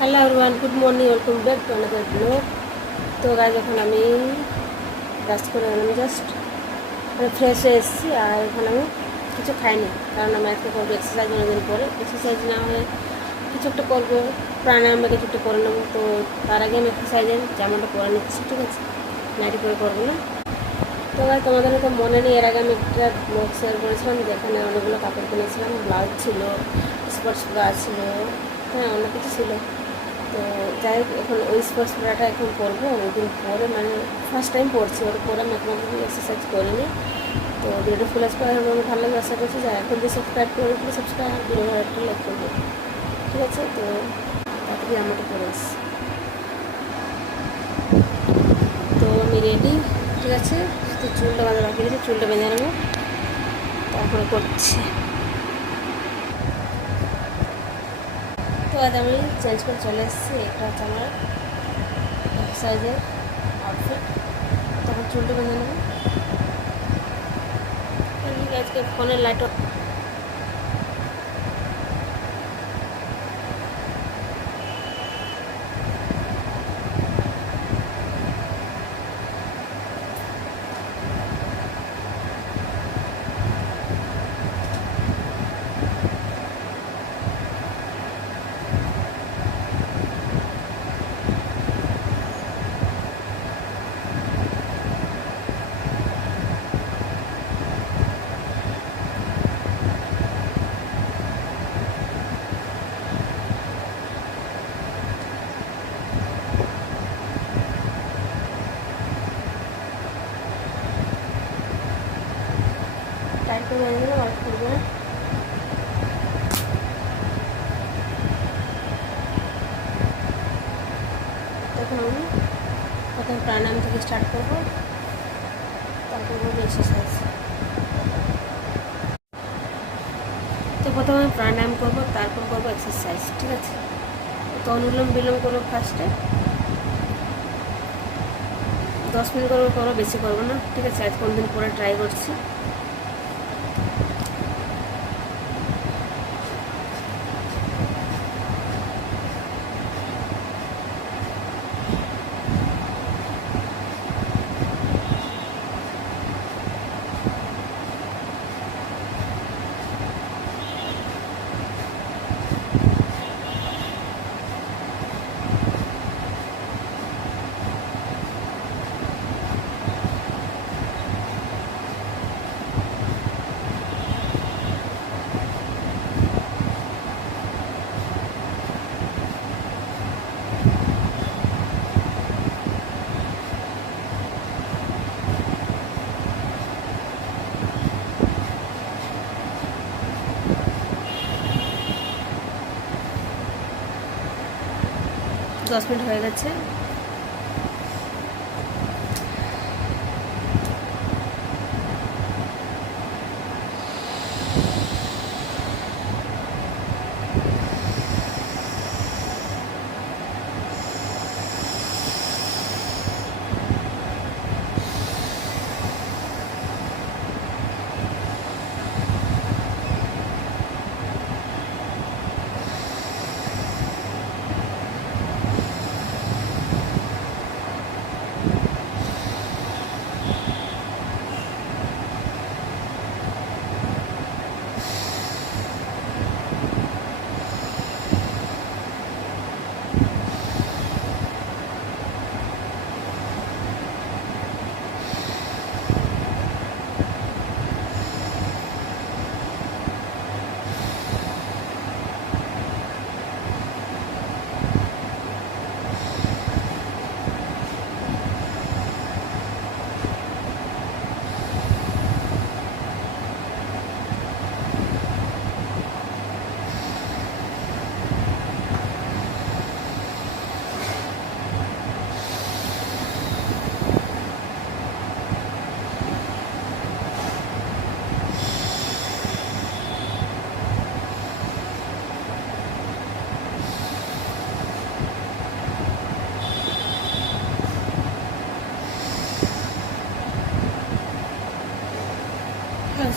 Hello everyone good morning welcome back to another blog তো গাছ এখন আমি ব্রাশ করে আমি জাস্ট মানে ফ্রেশ হয়ে এসেছি আর এখন আমি কিছু খাইনি, কারণ আমি আজকে করব এক্সারসাইজ অনেকদিন পরে। এক্সারসাইজ না হয়ে কিছু একটা করব, প্রাণায়াম কিছু একটা করে নেব। তো তার আগে আমি এক্সারসাইজের জামাটা পরে নিচ্ছি, ঠিক আছে? নাইটি করে করব না। তো গাছ তোমাদের হয়তো মনে নেই, এর আগে আমি একটা ব্লগ শেয়ার করেছিলাম, যেখানে অনেকগুলো কাপড় কিনেছিলাম, ব্লাউজ ছিল স্পোর্টস ব্রা ছিল হ্যাঁ অনেক কিছু ছিল। তো যাই হোক, এখন ওই স্পোর্টস ব্রাটা এখন পরবো অনেকদিন পরে মানে ফার্স্ট টাইম পড়ছি। ওর পরে আমি এখন এক্সারসাইজ করিনি। তো ভিডিওটা ফুল আজ করে আমার ভালো লাগে আশা করছি। যারা এখন দিয়ে সাবস্ক্রাইব করে দিলে সাবস্ক্রাইব ভিডিও একটা লাইক করবে। ঠিক আছে? তো তাড়াতাড়ি আমাকে পরে আসছি তো আমি রেডি ঠিক আছে? তো চুলটা বাঁধা, বাকি রয়েছে চুলটা বেঁধে নেব। তারপরে করছি। আজ আমি চেঞ্জ করে চলে এসেছি। এটা হচ্ছে আমার এক্সারসাইজের আউটফিট তখন চুলটা বেঁধে নেব। আজকে ফোনের লাইট তখন আমি প্রথম প্রাণায়াম থেকে স্টার্ট করব তারপর করব এক্সারসাইজ তো প্রথমে আমি প্রাণায়াম করব তারপর করব এক্সারসাইজ ঠিক আছে তো অনুলোম বিলোম করব ফার্স্টে দশ মিনিট করব করব বেশি করব না ঠিক আছে আজ কোন দিন পরে ট্রাই করছি। দশ মিনিট হয়ে গেছে।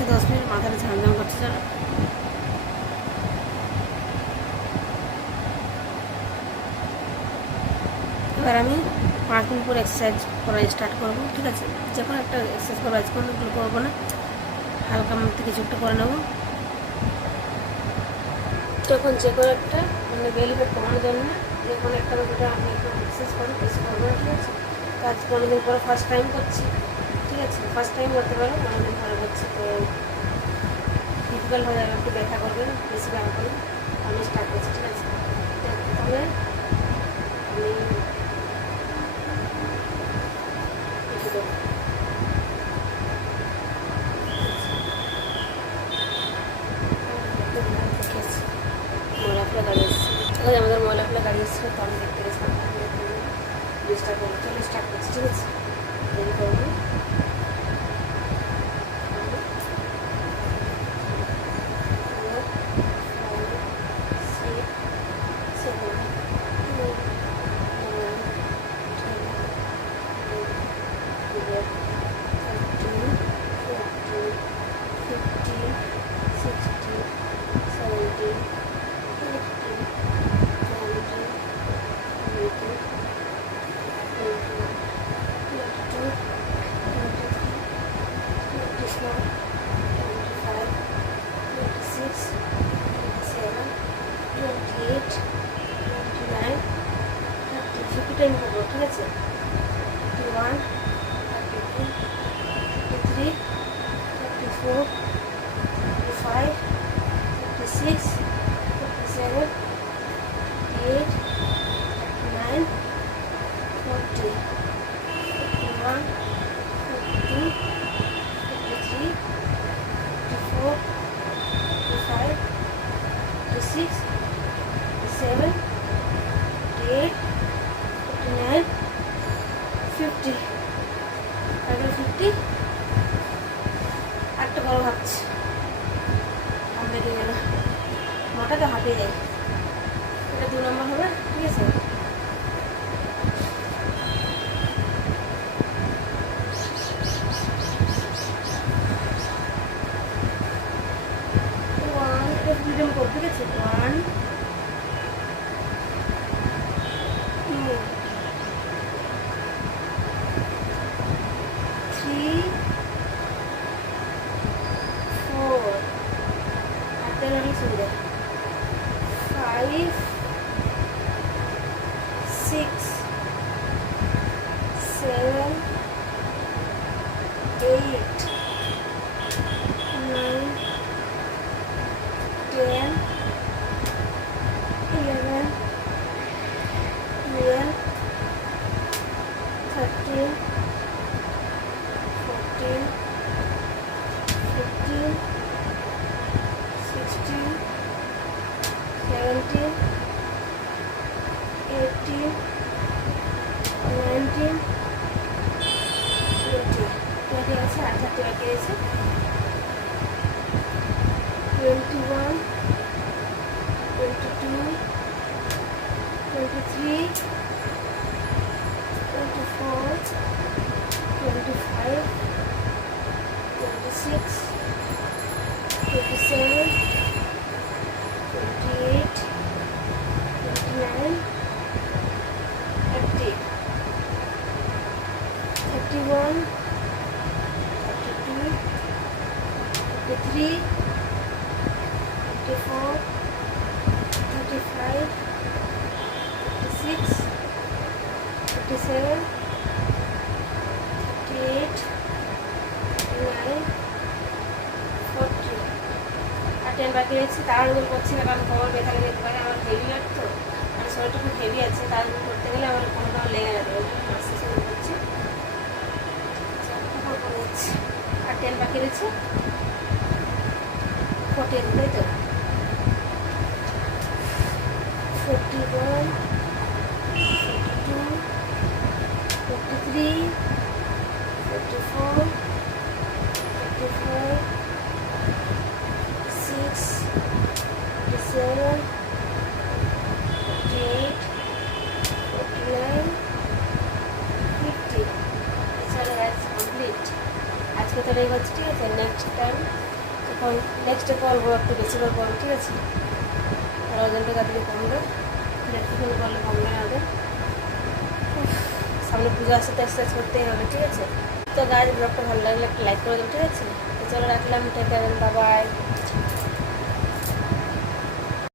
হচ্ছে দশ মিনিট, মাথাটা ঝামঝাম করছে, যারা এবার আমি পাঁচ দিন পর এক্সারসাইজ করা স্টার্ট করব, ঠিক আছে? যে কোনো একটা এক্সারসাইজ করব আজকে অনেকগুলো করব না, হালকা মধ্যে কিছু একটা করে নেব। তখন যে কোনো একটা মানে বেলি ফ্যাট কমানোর জন্য, যে কোনো একটা আমি একটু এক্সারসাইজ করি বেশি করব, ঠিক আছে? তো আজকে অনেকদিন পরে ফার্স্ট টাইম করছি। আছে ফার্স্ট টাইম করতে পারো অনেকদিন পরে করছি তো ডিফিকাল্ট হয়ে যাবে, একটু দেখা করবেন বেশি ব্যায়াম করুন আমি স্টার্ট করছি, ঠিক আছে? প্রথমে আমি একটু দেবো ময়লা ফেলা গাড়ি এসেছে। আমাদের ময়লা ফেলা গাড়ি এসেছিল তো আমি দেখতে গেছিলাম। স্টার্ট করব স্টার্ট করছি, ঠিক আছে? দেরি করব Thirty two thirty three thirty four thirty five thirty six thirty seven thirty eight nine, fifty. আগে ফিফটি একটা বড় ভাবছি এটা দু নম্বর হবে ঠিক আছে? ফ্রিডম ঠিক আছে? One two three, Five, six, seven, eight, nine, ten, eleven. 19, 20. 20 আছে আর থার্টি বাকি আছে 21, 22, 23, 24, 25, 26, 27, 34, 35, 36, 37, 38, 39, 40 আর টেন বাকি রয়েছে তাড়াহুড়ো করছি না কারণ কোমর ব্যথা লেগে যেতে পারে আমার হেভি ওয়েট তো আর শরীরটা খুব হেভি আছে তাড়াহুড়ো করতে গেলে আমার কোনো লেগে যাবে ওই জন্য আস্তে আস্তে করছি। যাচ্ছি। আর টেন বাকি রয়েছে? ফোর্টি তাই তো? 41, 42, 43, 44, 45, 6, 47, 48, 49, 50. এছাড়া গাছ কমপ্লিট আজকে তাহলে এই ঠিক আছে নেক্সট টাইম তখন নেক্সট পর্ব একটু বেশিবার পর্ব ঠিক আছে ওজনটা তাড়াতাড়ি কমবে একটুখানি করলে কমবে না সামনে পুজো আসতে এক্সারসাইজ করতেই হবে, ঠিক আছে? তো গাছ ব্লগটা ভালো লাগলে একটা লাইক করে দেবো ঠিক আছে? চলো রাখলাম টেকে বাবাই